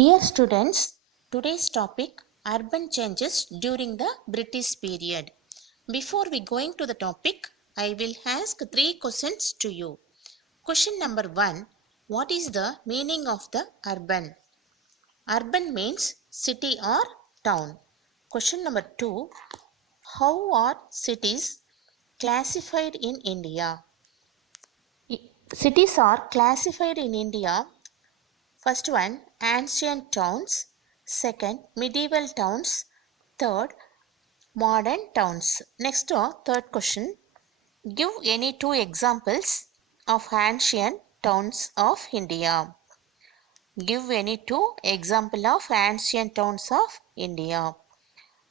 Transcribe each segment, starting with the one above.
Dear students, today's topic urban changes during the British period. Before we going to the topic, I will ask three questions to you. Question number 1, what is the meaning of the urban? Urban means city or town. Question number 2, how are cities classified in India? Cities are classified in India. First one, ancient towns. Second, medieval towns. Third, modern towns. Next, third question. Give any two examples of ancient towns of India. Give any two example of ancient towns of India.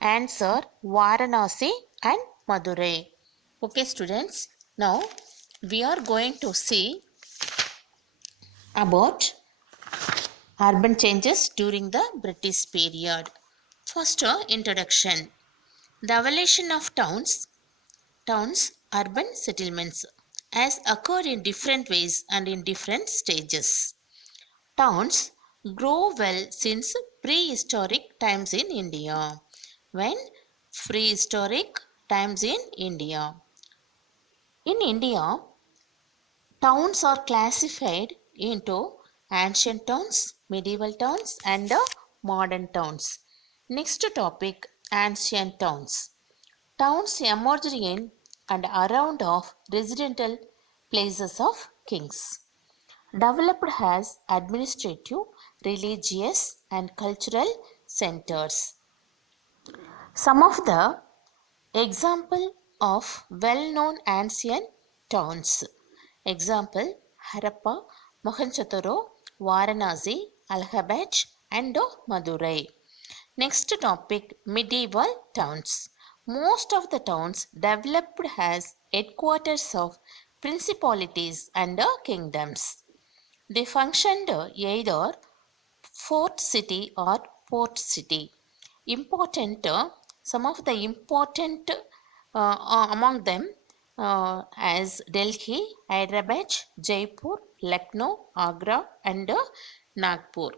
Answer, Varanasi and Madurai. Okay, students. Now, we are going to see about urban changes during the British period. First, introduction. The evolution of towns, urban settlements, has occurred in different ways and in different stages. Towns grow well since prehistoric times in India. When prehistoric times in India. In India, towns are classified into ancient towns, medieval towns, and modern towns. Next topic, ancient towns. Towns emerged in and around of residential places of kings. Developed as administrative, religious, and cultural centers. Some of the example of well-known ancient towns. Example, Harappa, Mohenjo-daro, Varanasi, Allahabad, and Madurai. Next topic, medieval towns. Most of the towns developed as headquarters of principalities and kingdoms. They functioned either fort city or port city. Important, some of the important among them as Delhi, Hyderabad, Jaipur, Lucknow, Agra, and Nagpur.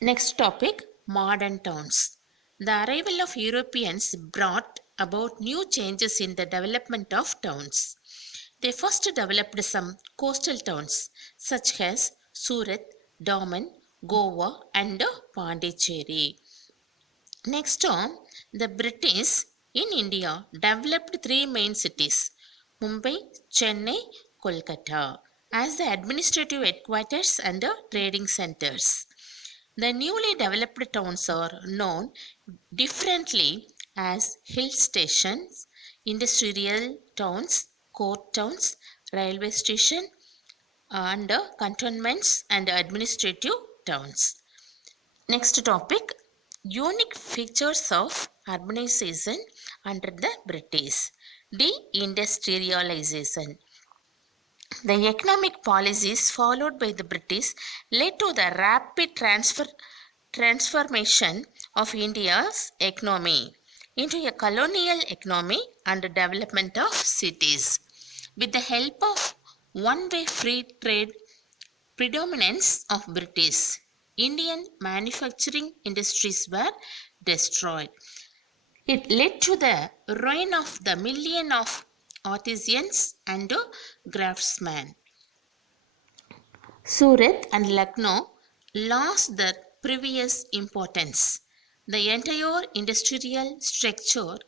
Next topic, modern towns. The arrival of Europeans brought about new changes in the development of towns. They first developed some coastal towns such as Surat, Daman, Goa, and Pondicherry. Next on, the British in India developed three main cities, Mumbai, Chennai, Kolkata, as the administrative headquarters and trading centers. The newly developed towns are known differently as hill stations, industrial towns, court towns, railway station, and cantonments and administrative towns. Next topic, unique features of urbanization under the British. Deindustrialization. The economic policies followed by the British led to the rapid transformation of India's economy into a colonial economy and development of cities. With the help of one-way free trade predominance of British, Indian manufacturing industries were destroyed. It led to the ruin of the million of artisans and craftsmen. Surat and Lucknow lost their previous importance. The entire industrial structure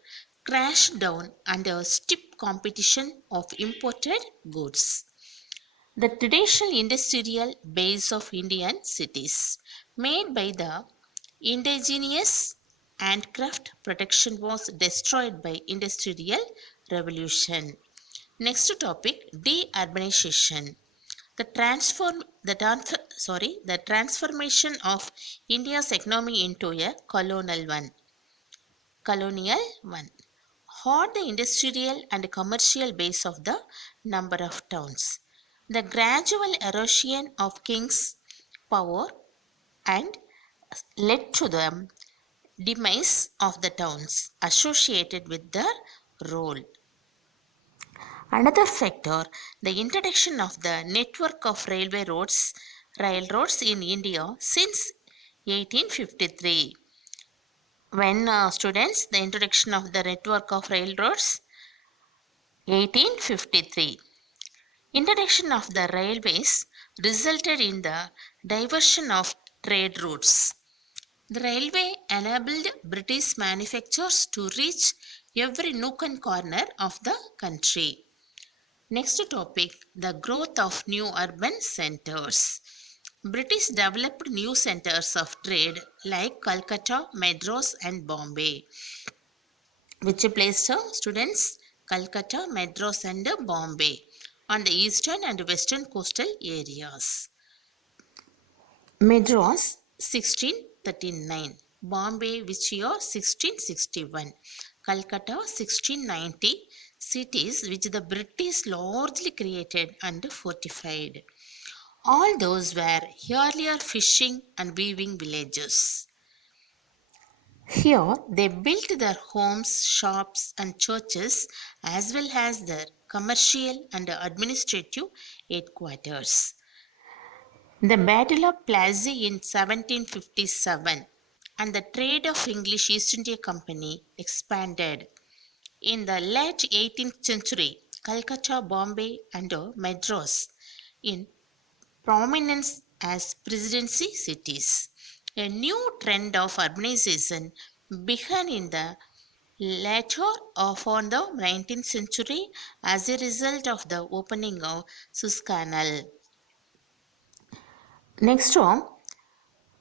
crashed down under stiff competition of imported goods. The traditional industrial base of Indian cities, made by the indigenous handcraft production, was destroyed by industrial revolution. Next topic, deurbanization. The transformation of India's economy into a colonial one or the industrial and commercial base of the number of towns. The gradual erosion of king's power and led to the demise of the towns associated with their role. Another factor, the introduction of the network of railroads in India since 1853. When students, the introduction of the network of railroads, 1853. Introduction of the railways resulted in the diversion of trade routes. The railway enabled British manufacturers to reach every nook and corner of the country. Next topic, the growth of new urban centers. British developed new centers of trade like Calcutta, Madras and Bombay. Which placed students Calcutta, Madras and Bombay on the eastern and western coastal areas. Madras 1639, Bombay which year 1661, Calcutta 1690, cities which the British largely created and fortified. All those were earlier fishing and weaving villages. Here they built their homes, shops, and churches as well as their commercial and administrative headquarters. The Battle of Plassey in 1757 and the trade of English East India Company expanded. In the late 18th century, Calcutta, Bombay, and Madras in prominence as presidency cities. A new trend of urbanization began in the latter of the 19th century as a result of the opening of Suez Canal. Next one,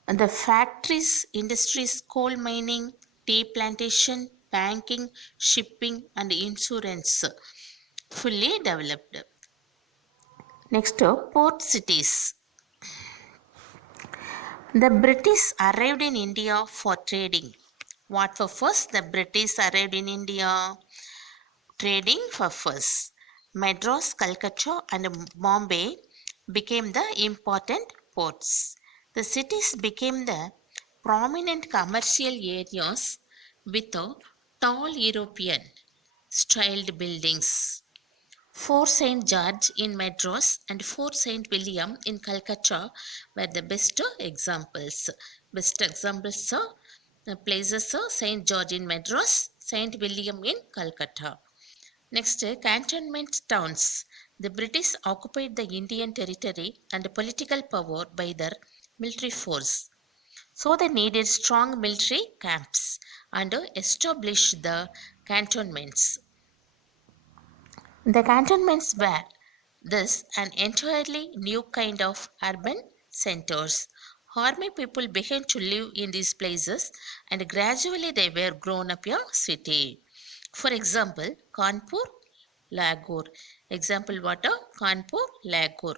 the factories, industries, coal mining, tea plantation, banking, shipping, and insurance fully developed. Next, port cities. The British arrived in India for trading. What purpose? The British arrived in India trading purpose. Madras, Calcutta, and Bombay became the important ports. The cities became the prominent commercial areas with tall European styled buildings. Fort St. George in Madras and Fort St. William in Calcutta were the best examples. Best examples are places St. George in Madras, St. William in Calcutta. Next, cantonment towns. The British occupied the Indian territory and political power by their military force. So they needed strong military camps and established the cantonments. The cantonments were thus an entirely new kind of urban centers. Army people began to live in these places and gradually they were grown up a city. For example, Kanpur, Lahore. Example what? Kanpur, Lahore.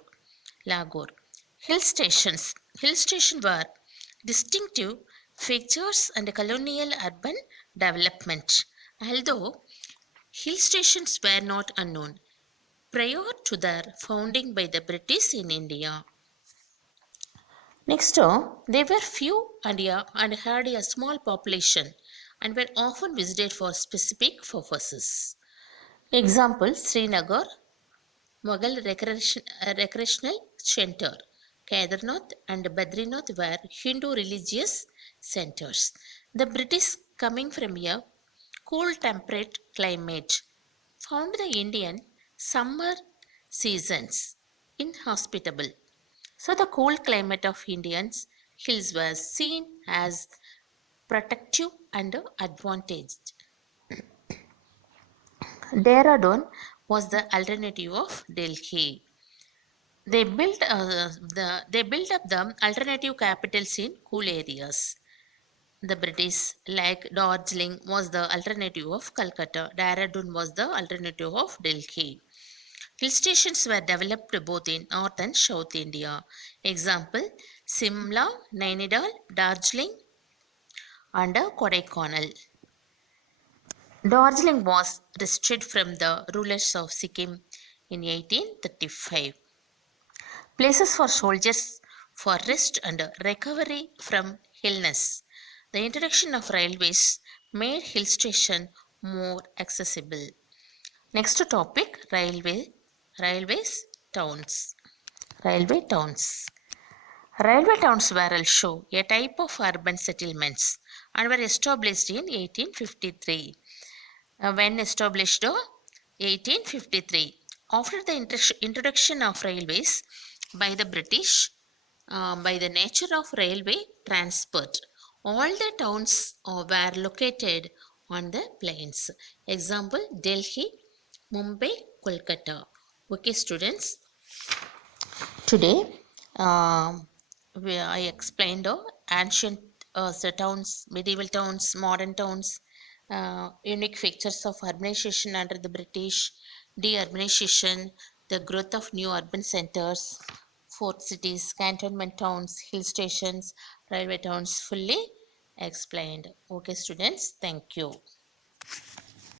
Lahore. Hill stations. Hill stations were distinctive features and colonial urban development. Although hill stations were not unknown prior to their founding by the British in India. Next, they were few and had a small population and were often visited for specific purposes. Example, Srinagar, Mughal recreational center. Kedarnath and Badrinath were Hindu religious centers. The British, coming from a cool temperate climate, found the Indian summer seasons inhospitable. So the cool climate of Indians hills was seen as protective and advantaged. Dehradun was the alternative of Delhi. They built up the alternative capitals in cool areas. The British, like Darjeeling, was the alternative of Calcutta. Dehradun was the alternative of Delhi. Hill stations were developed both in North and South India. Example, Simla, Nainidal, Darjeeling, and Kodaikanal. Darjeeling was wrested from the rulers of Sikkim in 1835. Places for soldiers for rest and recovery from illness. The introduction of railways made hill station more accessible. Next topic, railways, towns. Railway towns. Railway towns were also a type of urban settlements and were established in 1853. When established? 1853. After the introduction of railways by the British, by the nature of railway transport, all the towns were located on the plains. Example, Delhi, Mumbai, Kolkata. Okay, students. Today, I explained ancient the towns, medieval towns, modern towns, unique features of urbanization under the British, de-urbanization, the growth of new urban centers, fort cities, cantonment towns, hill stations, railway towns, fully explained. Okay, students, thank you.